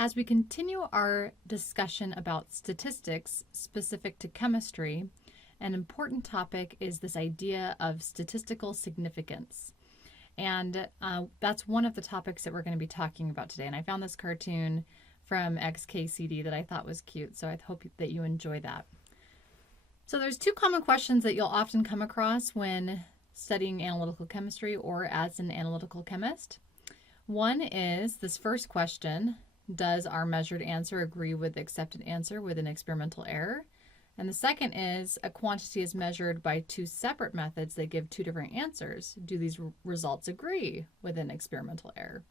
As we continue our discussion about statistics specific to chemistry, an important topic is this idea of statistical significance. And that's one of the topics that we're going to be talking about today. And I found this cartoon from XKCD that I thought was cute, so I hope that you enjoy that. So there's two common questions that you'll often come across when studying analytical chemistry or as an analytical chemist. One is this first question: does our measured answer agree with the accepted answer with an experimental error? And the second is, a quantity is measured by two separate methods that give two different answers. Do these results agree with an experimental error?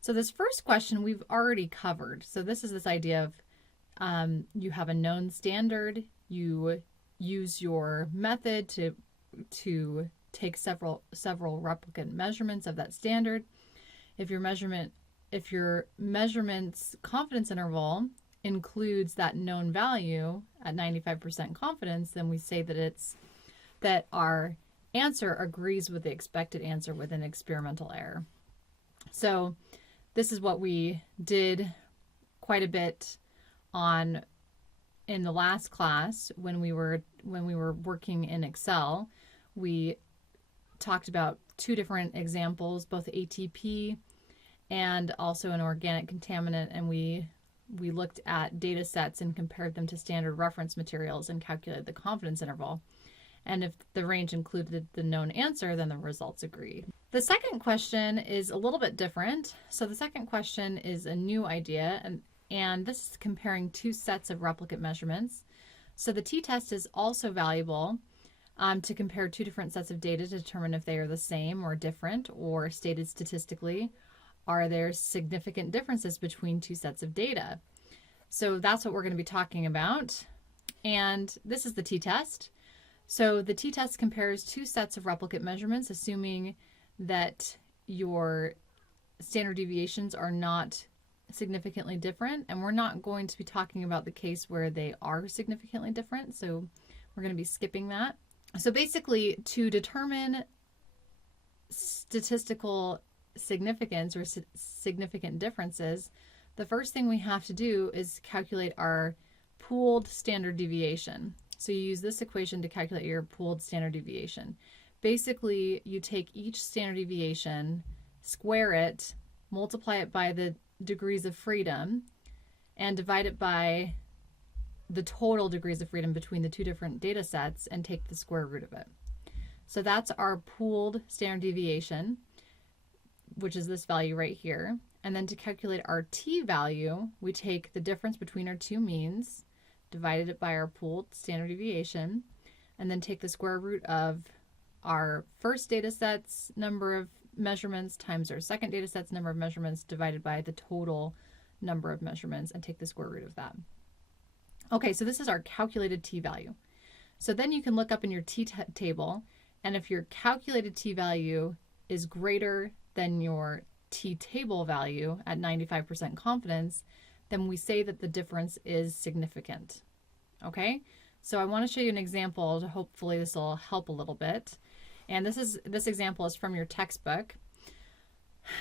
So this first question we've already covered. So this is this idea of you have a known standard, you use your method to take several replicate measurements of that standard. If your measurement's confidence interval includes that known value at 95% confidence, then we say that our answer agrees with the expected answer with an experimental error. So this is what we did quite a bit on in the last class when we were working in Excel. We talked about two different examples, both ATP and also an organic contaminant, and we looked at data sets and compared them to standard reference materials and calculated the confidence interval. And if the range included the known answer, then the results agree. The second question is a little bit different. So the second question is a new idea, and this is comparing two sets of replicate measurements. So the t-test is also valuable to compare two different sets of data to determine if they are the same or different, or stated statistically, are there significant differences between two sets of data? So that's what we're going to be talking about. And this is the t-test. So the t-test compares two sets of replicate measurements, assuming that your standard deviations are not significantly different. And we're not going to be talking about the case where they are significantly different. So we're going to be skipping that. So basically, to determine statistical significance or significant differences, the first thing we have to do is calculate our pooled standard deviation. So you use this equation to calculate your pooled standard deviation. Basically, you take each standard deviation, square it, multiply it by the degrees of freedom, and divide it by the total degrees of freedom between the two different data sets and take the square root of it. So that's our pooled standard deviation, which is this value right here. And then to calculate our t-value, we take the difference between our two means, divided it by our pooled standard deviation, and then take the square root of our first data set's number of measurements times our second data set's number of measurements divided by the total number of measurements and take the square root of that. Okay, so this is our calculated t-value. So then you can look up in your t-table, and if your calculated t-value is greater than your t-table value at 95% confidence, then we say that the difference is significant. Okay, so I want to show you an example. Hopefully this will help a little bit. And this example is from your textbook,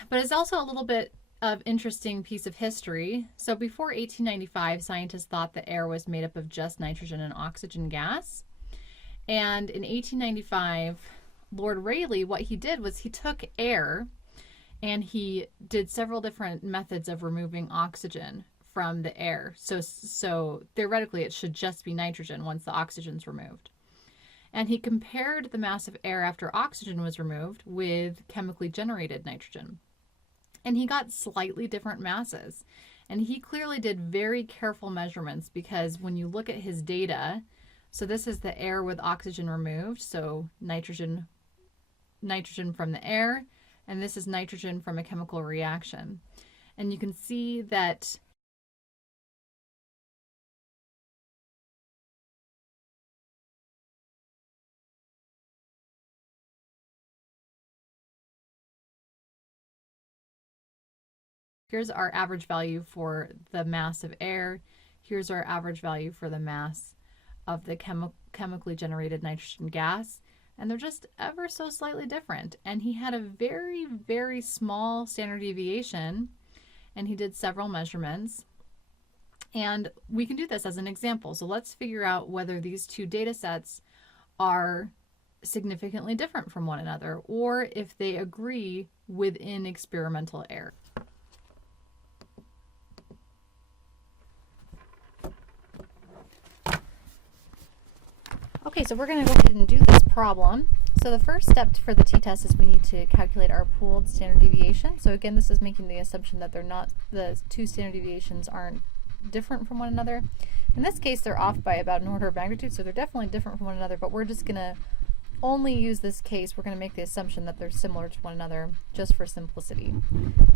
but it's also a little bit of interesting piece of history. So before 1895, scientists thought the air was made up of just nitrogen and oxygen gas. And in 1895, Lord Rayleigh, what he did was he took air and he did several different methods of removing oxygen from the air. So theoretically, it should just be nitrogen once the oxygen's removed. And he compared the mass of air after oxygen was removed with chemically generated nitrogen. And he got slightly different masses. And he clearly did very careful measurements, because when you look at his data, so this is the air with oxygen removed, so nitrogen from the air, and this is nitrogen from a chemical reaction. And you can see that here's our average value for the mass of air. Here's our average value for the mass of the chemically generated nitrogen gas. And they're just ever so slightly different. And he had a very, very small standard deviation. and he did several measurements. And we can do this as an example. So let's figure out whether these two data sets are significantly different from one another, or if they agree within experimental error. Okay, so we're going to go ahead and do this problem. So the first step for the t-test is we need to calculate our pooled standard deviation. So again, this is making the assumption that the two standard deviations aren't different from one another. In this case, they're off by about an order of magnitude, so they're definitely different from one another, but we're just going to only use this case. We're going to make the assumption that they're similar to one another just for simplicity.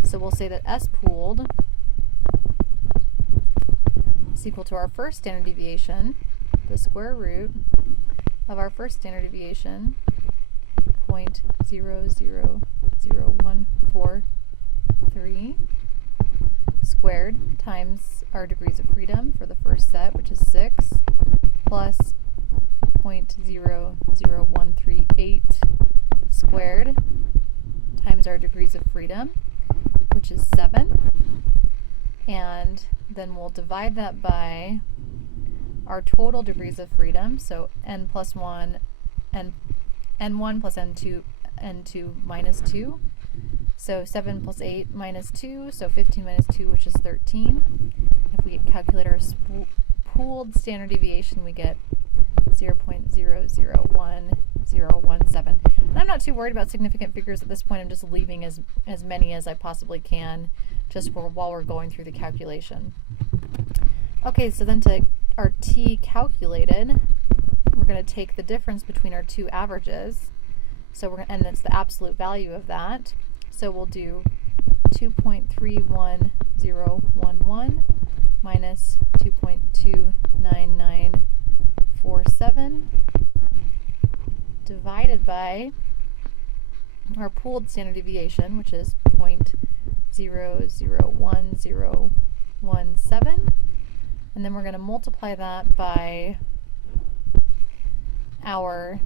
So we'll say that S pooled is equal to our first standard deviation, the square root of our first standard deviation, 0.000143 squared times our degrees of freedom for the first set, which is 6, plus 0.00138 squared times our degrees of freedom, which is 7. And then we'll divide that by our total degrees of freedom, so n plus 1, n1 plus n2 minus 2. So 7 plus 8 minus 2, so 15 minus 2, which is 13. If we calculate our pooled standard deviation, we get 0.001017. And I'm not too worried about significant figures at this point. I'm just leaving as many as I possibly can just while we're going through the calculation. Okay, so then to our t calculated, we're going to take the difference between our two averages. So and that's the absolute value of that. So we'll do 2.31011 minus 2.29947 divided by our pooled standard deviation, which is 0.001017. And then we're going to multiply that by our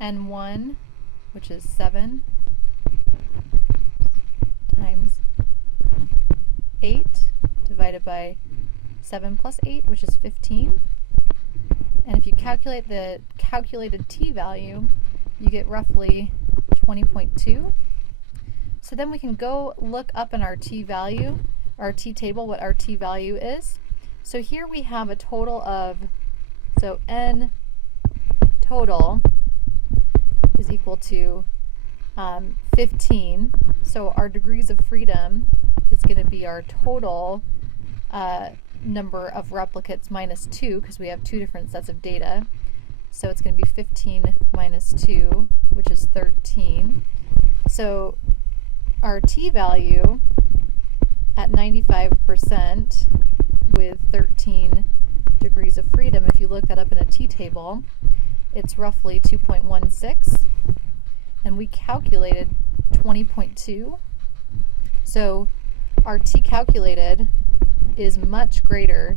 n1, which is 7, times 8 divided by 7 plus 8, which is 15. And if you calculate the calculated t value, you get roughly 20.2. So then we can go look up in our t value, our t table, what our t value is. So here we have a total of, so n total is equal to 15. So our degrees of freedom is going to be our total number of replicates minus 2, because we have two different sets of data. So it's going to be 15 minus 2, which is 13. So our t value at 95% with 13 degrees of freedom, if you look that up in a t table, it's roughly 2.16, and we calculated 20.2. So our t calculated is much greater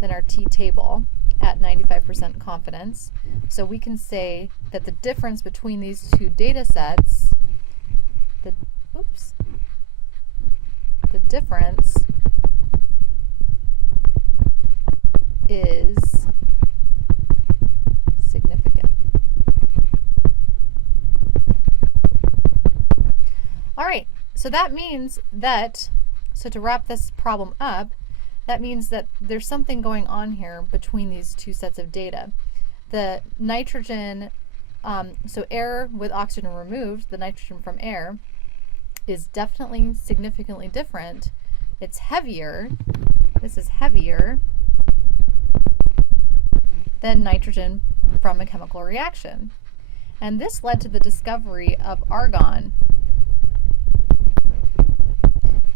than our t table at 95% confidence. So we can say that the difference between these two data sets, the difference is significant. All right, so that means that, so to wrap this problem up, that means that there's something going on here between these two sets of data. The nitrogen, so air with oxygen removed, the nitrogen from air, is definitely significantly different. It's heavier, this is heavier than nitrogen from a chemical reaction. And this led to the discovery of argon.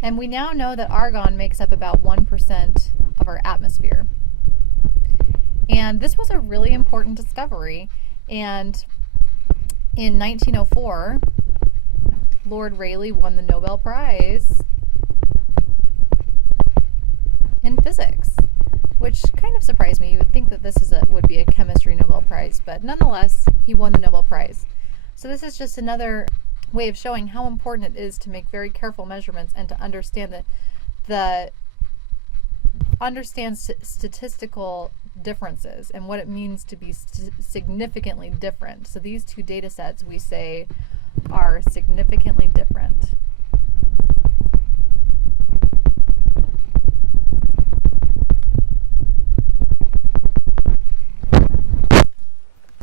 And we now know that argon makes up about 1% of our atmosphere. And this was a really important discovery. And in 1904, Lord Rayleigh won the Nobel Prize in physics, which kind of surprised me. You would think that this would be a chemistry Nobel Prize, but nonetheless, he won the Nobel Prize. So this is just another way of showing how important it is to make very careful measurements and to understand statistical differences and what it means to be significantly different. So these two data sets we say are significantly different.